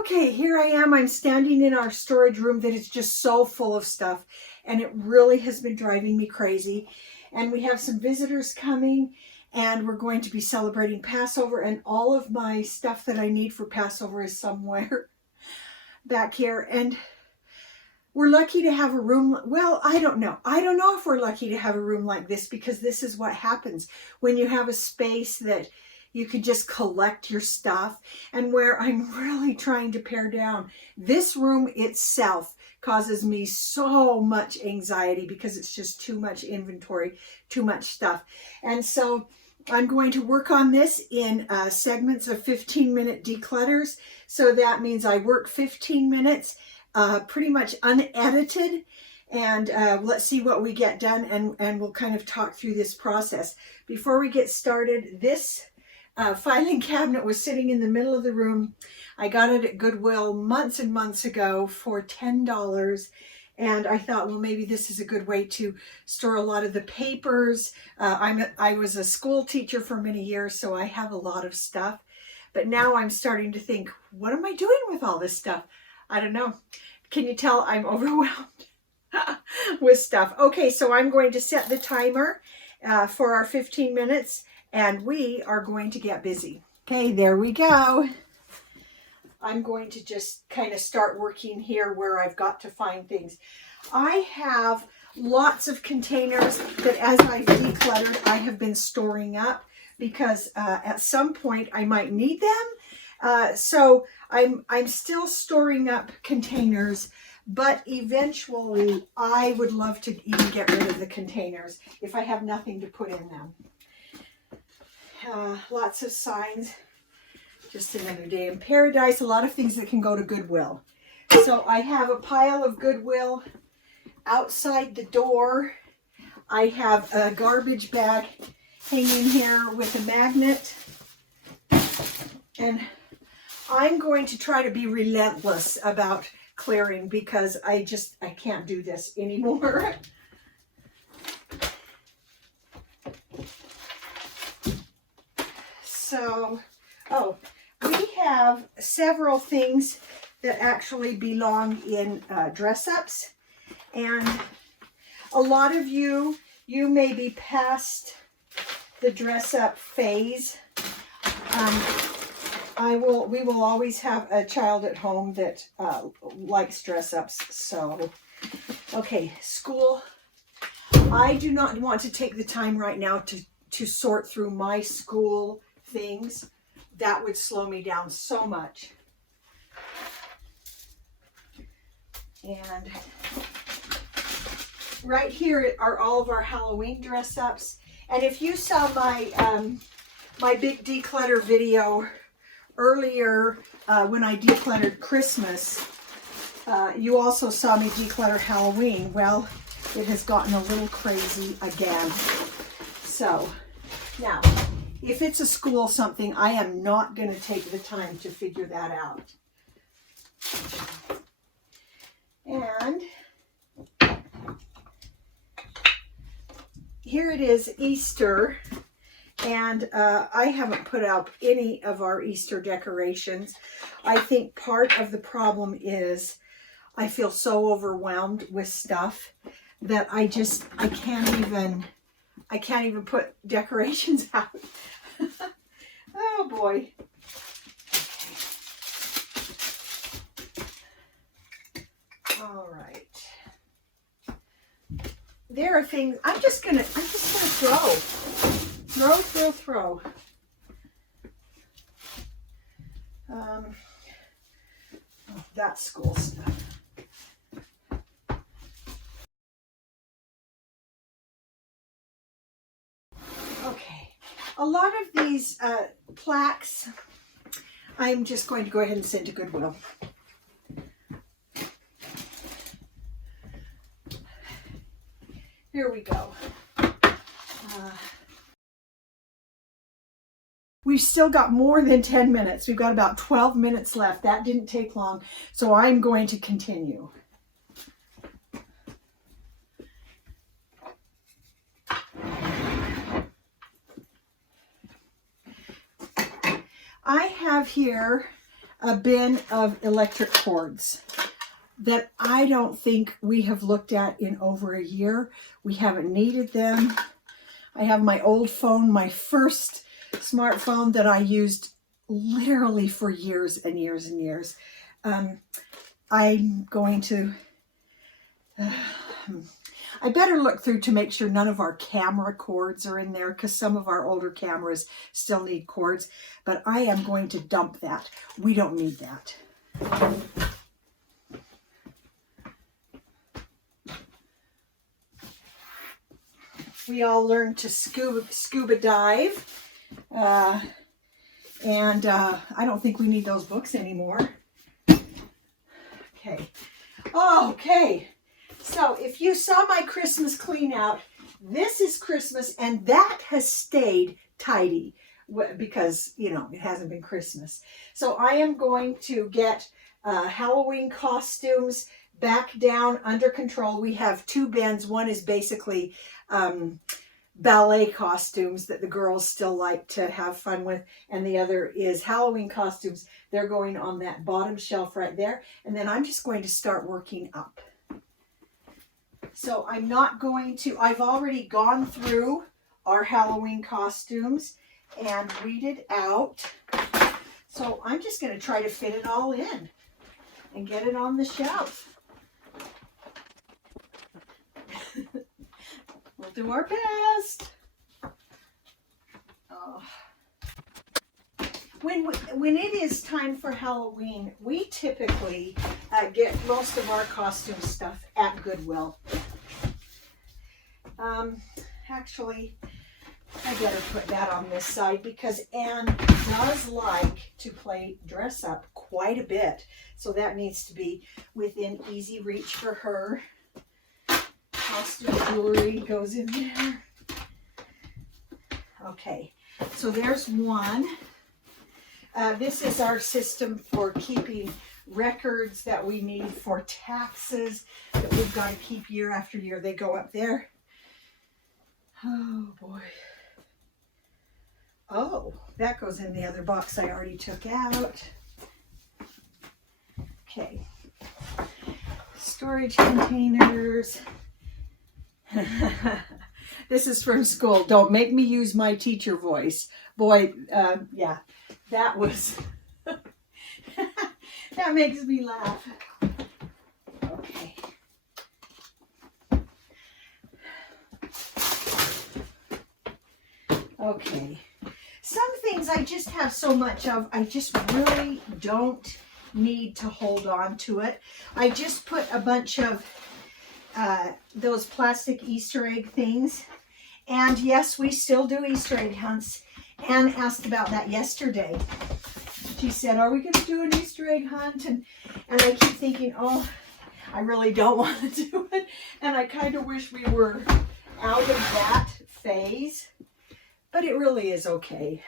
Okay, here I am. I'm standing in our storage room that is just so full of stuff, and it really has been driving me crazy. And we have some visitors coming, and we're going to be celebrating Passover, and all of my stuff that I need for Passover is somewhere back here. And we're lucky to have a room. Well, I don't know. I don't know if we're lucky to have a room like this, because this is what happens when you have a space that you can just collect your stuff. And where I'm really trying to pare down, this room itself causes me so much anxiety because it's just too much inventory, too much stuff. And so I'm going to work on this in segments of 15-minute declutters. So that means I work 15 minutes, pretty much unedited, and let's see what we get done, and we'll kind of talk through this process. Before we get started, this filing cabinet was sitting in the middle of the room. I got it at Goodwill months and months ago for $10. And I thought, well, maybe this is a good way to store a lot of the papers. I was a school teacher for many years, so I have a lot of stuff. But now I'm starting to think, what am I doing with all this stuff? I don't know. Can you tell I'm overwhelmed with stuff? Okay, so I'm going to set the timer for our 15 minutes. And we are going to get busy. Okay, there we go. I'm going to just kind of start working here where I've got to find things. I have lots of containers that, as I've decluttered, I have been storing up because at some point I might need them. So I'm still storing up containers, but eventually I would love to even get rid of the containers if I have nothing to put in them. Lots of signs, just another day in paradise, a lot of things that can go to Goodwill. So I have a pile of Goodwill outside the door. I have a garbage bag hanging here with a magnet. And I'm going to try to be relentless about clearing because I can't do this anymore. So, we have several things that actually belong in dress-ups, and a lot of you may be past the dress-up phase. We will always have a child at home that likes dress-ups. So, okay, school. I do not want to take the time right now to sort through my school things. That would slow me down so much. And right here are all of our Halloween dress-ups. And if you saw my my big declutter video earlier when I decluttered Christmas, you also saw me declutter Halloween. Well, it has gotten a little crazy again. So now, if it's a school something, I am not going to take the time to figure that out. And here it is, Easter. And I haven't put up any of our Easter decorations. I think part of the problem is I feel so overwhelmed with stuff that I can't even put decorations out. Oh boy. All right. There are things I'm just gonna throw. That's school stuff. Okay, a lot of these plaques, I'm just going to go ahead and send to Goodwill. Here we go. We've still got more than 10 minutes. We've got about 12 minutes left. That didn't take long, so I'm going to continue. I have here a bin of electric cords that I don't think we have looked at in over a year. We haven't needed them. I have my old phone, my first smartphone that I used literally for years and years and years. I'm going to, I better look through to make sure none of our camera cords are in there, because some of our older cameras still need cords, but I am going to dump that. We don't need that. We all learned to scuba dive, and I don't think we need those books anymore. Okay, so if you saw my Christmas clean out, this is Christmas, and that has stayed tidy because, you know, it hasn't been Christmas. So I am going to get Halloween costumes back down under control. We have two bins. One is basically ballet costumes that the girls still like to have fun with, and the other is Halloween costumes. They're going on that bottom shelf right there, and then I'm just going to start working up. So I'm not going to, I've already gone through our Halloween costumes and weeded out, so I'm just going to try to fit it all in and get it on the shelf. We'll do our best. Oh. When it is time for Halloween, we typically get most of our costume stuff at Goodwill. Actually, I better put that on this side because Anne does like to play dress up quite a bit. So that needs to be within easy reach for her. Costume jewelry goes in there. Okay, so there's one. This is our system for keeping records that we need for taxes that we've got to keep year after year. They go up there. Oh boy. Oh, that goes in the other box I already took out. Okay. Storage containers. This is from school. Don't make me use my teacher voice. Boy, yeah, that was, that makes me laugh. Okay. Okay. Some things I just have so much of, I just really don't need to hold on to it. I just put a bunch of those plastic Easter egg things. And yes, we still do Easter egg hunts. Anne asked about that yesterday. She said, are we going to do an Easter egg hunt? And I keep thinking, oh, I really don't want to do it. And I kind of wish we were out of that phase. But it really is okay.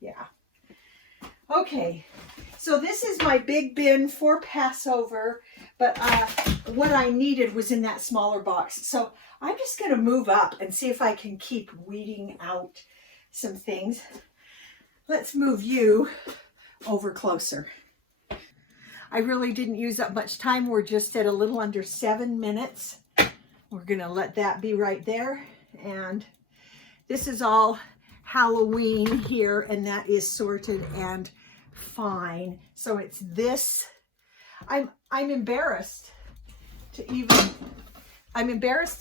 Yeah. Okay. So this is my big bin for Passover. But what I needed was in that smaller box. So I'm just going to move up and see if I can keep weeding out some things. Let's move you over closer. I really didn't use up much time. We're just at a little under 7 minutes. We're going to let that be right there. And this is all Halloween here, and that is sorted and fine. So it's this. I'm embarrassed to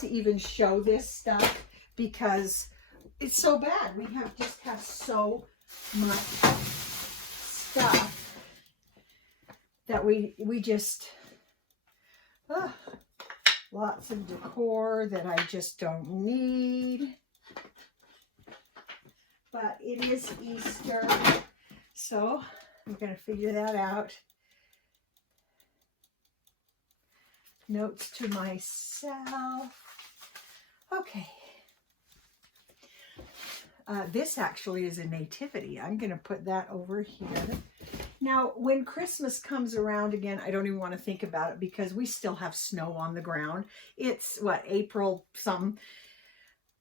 even show this stuff because it's so bad. We just have so much stuff that we just lots of decor that I just don't need. But it is Easter, so I'm going to figure that out. Notes to myself. Okay. This actually is a nativity. I'm going to put that over here. Now, when Christmas comes around again, I don't even want to think about it because we still have snow on the ground. It's, what, April something.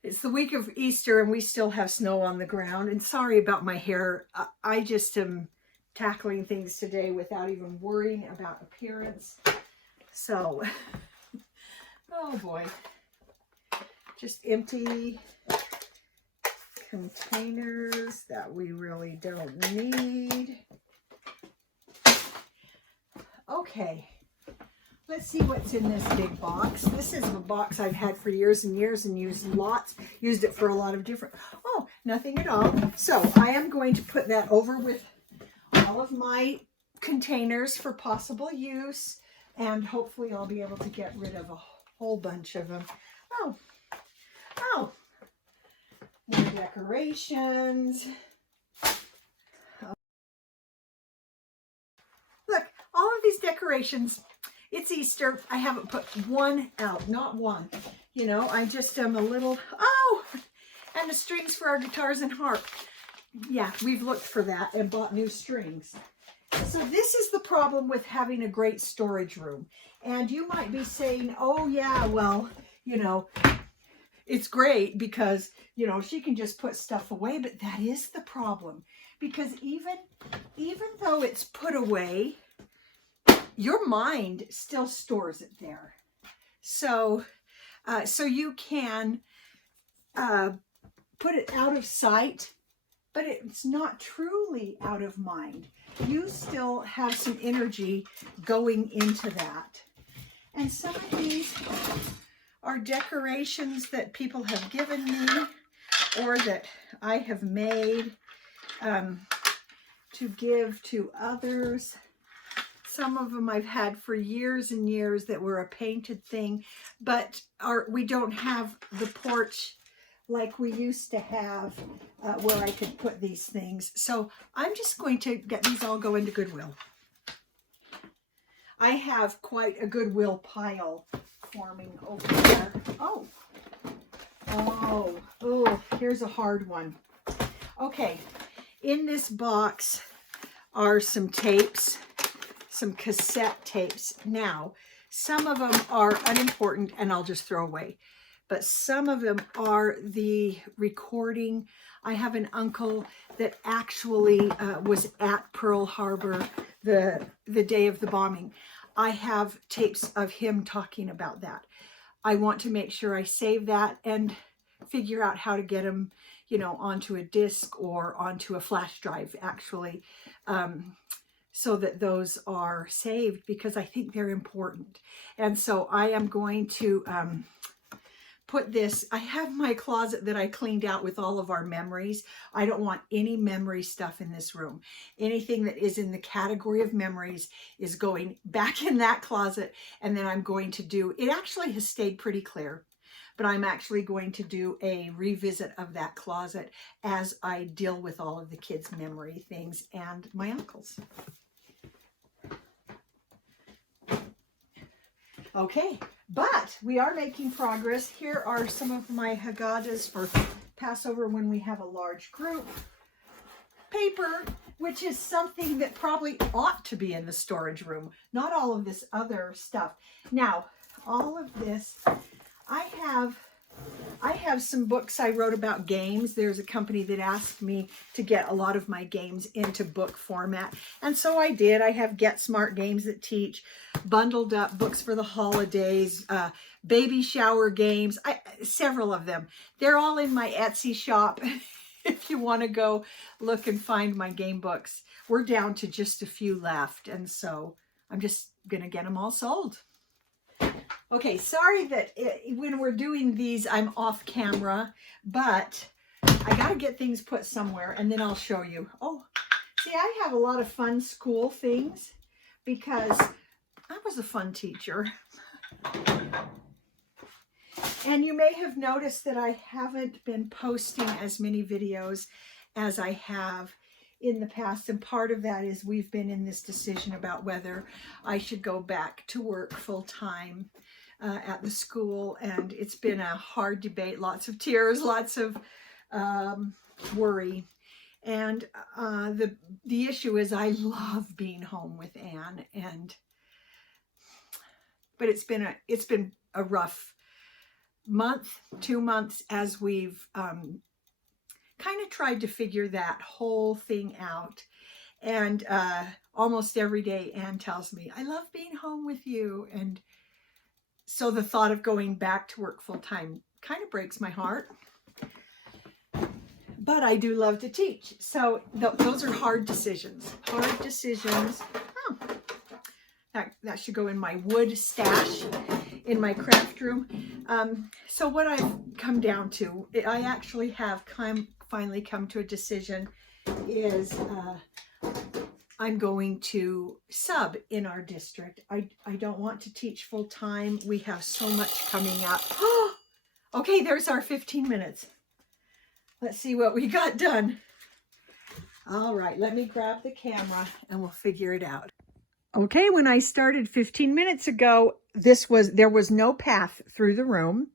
It's the week of Easter and we still have snow on the ground. And sorry about my hair. I just am tackling things today without even worrying about appearance. So, oh boy, just empty containers that we really don't need. Okay, let's see what's in this big box. This is a box I've had for years and years and used it for a lot of different, oh, nothing at all. So I am going to put that over with all of my containers for possible use, and hopefully I'll be able to get rid of a whole bunch of them. Oh, more decorations. Look, all of these decorations, it's Easter. I haven't put one out, not one. You know, I just am a little, oh, and the strings for our guitars and harp. Yeah, we've looked for that and bought new strings. So this is the problem with having a great storage room. And you might be saying, oh yeah, well, you know, it's great because, you know, she can just put stuff away, but that is the problem. Because even though it's put away, your mind still stores it there. So, so you can put it out of sight, but it's not truly out of mind. You still have some energy going into that. And some of these are decorations that people have given me or that I have made to give to others. Some of them I've had for years and years that were a painted thing, but we don't have the porch like we used to have where I could put these things. So I'm just going to get these all go into Goodwill. I have quite a Goodwill pile forming over there. Oh, here's a hard one. Okay, in this box are some tapes, some cassette tapes. Now, some of them are unimportant and I'll just throw away, but some of them are the recording. I have an uncle that actually was at Pearl Harbor the day of the bombing. I have tapes of him talking about that. I want to make sure I save that and figure out how to get them, you know, onto a disc or onto a flash drive, actually, so that those are saved because I think they're important. And so I am going to put this, I have my closet that I cleaned out with all of our memories. I don't want any memory stuff in this room. Anything that is in the category of memories is going back in that closet. And then I'm going to do, it actually has stayed pretty clear, but I'm actually going to do a revisit of that closet as I deal with all of the kids' memory things and my uncle's. Okay, but we are making progress. Here are some of my Haggadahs for Passover when we have a large group. Paper, which is something that probably ought to be in the storage room, not all of this other stuff. Now, all of this, I have some books I wrote about games. There's a company that asked me to get a lot of my games into book format. And so I did. I have Get Smart Games that teach, bundled up books for the holidays, baby shower games, several of them. They're all in my Etsy shop. If you want to go look and find my game books, we're down to just a few left. And so I'm just going to get them all sold. Okay, sorry that when we're doing these, I'm off camera, but I got to get things put somewhere and then I'll show you. Oh, see, I have a lot of fun school things because I was a fun teacher. And you may have noticed that I haven't been posting as many videos as I have in the past. And part of that is we've been in this decision about whether I should go back to work full time at the school, and it's been a hard debate, lots of tears, lots of worry. And the issue is I love being home with Anne, but it's been a rough month, 2 months as we've kind of tried to figure that whole thing out. And almost every day Anne tells me, I love being home with you. And so the thought of going back to work full time kind of breaks my heart. But I do love to teach. So those are hard decisions. Hard decisions. Oh, that should go in my wood stash in my craft room. So what I've come down to, I actually have finally come to a decision, is I'm going to sub in our district. I don't want to teach full time. We have so much coming up. Okay, there's our 15 minutes. Let's see what we got done. All right, let me grab the camera and we'll figure it out. Okay, when I started 15 minutes ago, there was no path through the room.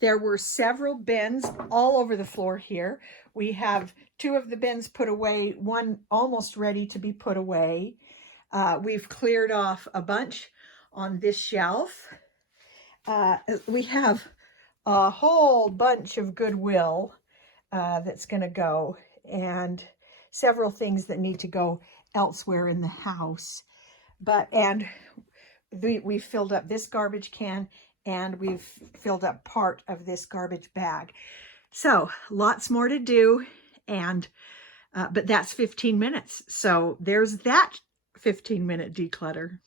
There were several bins all over the floor here. We have 2 of the bins put away, 1 almost ready to be put away. We've cleared off a bunch on this shelf. We have a whole bunch of Goodwill that's going to go, and several things that need to go elsewhere in the house. And we've filled up this garbage can, and we've filled up part of this garbage bag. So lots more to do, and but that's 15 minutes. So there's that 15-minute declutter.